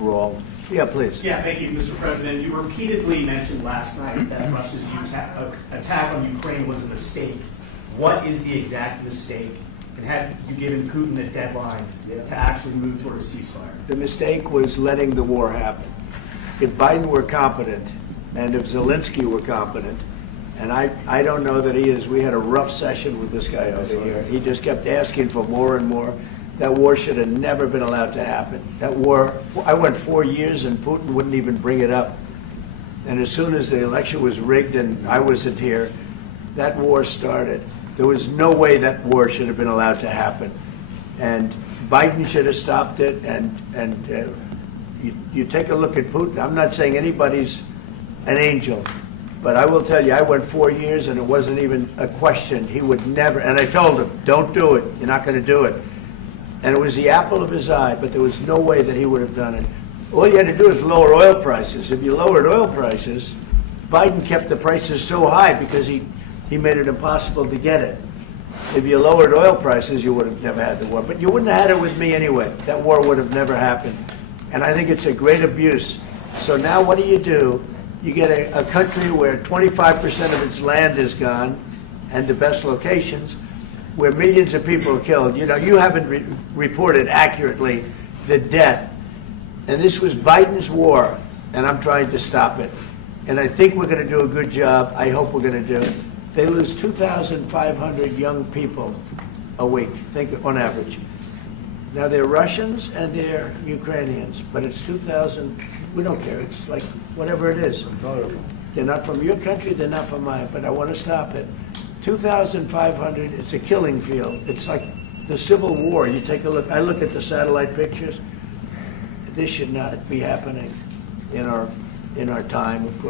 wrong. Yeah, please. Yeah, thank you, Mr. President. You repeatedly mentioned last night that Russia's attack on Ukraine was a mistake. What is the exact mistake? And have you given Putin a deadline to actually move toward a ceasefire? The mistake was letting the war happen. If Biden were competent, and if Zelensky were competent, and I don't know that he is. We had a rough session with this guy over here. He just kept asking for more and more. That war should have never been allowed to happen. That war, I went 4 years and Putin wouldn't even bring it up. And as soon as the election was rigged and I wasn't here, that war started. There was no way that war should have been allowed to happen. And Biden should have stopped it. And you take a look at Putin. I'm not saying anybody's an angel. But I will tell you, I went 4 years and it wasn't even a question. He would never, and I told him, don't do it. You're not going to do it. And it was the apple of his eye, but there was no way that he would have done it. All you had to do is lower oil prices. If you lowered oil prices, Biden kept the prices so high because he made it impossible to get it. If you lowered oil prices, you would have never had the war. But you wouldn't have had it with me anyway. That war would have never happened. And I think it's a great abuse. So now what do? You get a country where 25% of its land is gone, and the best locations, where millions of people are killed. You know, you haven't reported accurately the death. And this was Biden's war, and I'm trying to stop it. And I think we're going to do a good job. I hope we're going to do it. They lose 2,500 young people a week, think on average. Now, they're Russians and they're Ukrainians, but it's 2,000. We don't care. It's like whatever it is. They're not from your country. They're not from mine, but I want to stop it. 2,500, it's a killing field. It's like the Civil War. You take a look. I look at the satellite pictures. This should not be happening in our time, of course.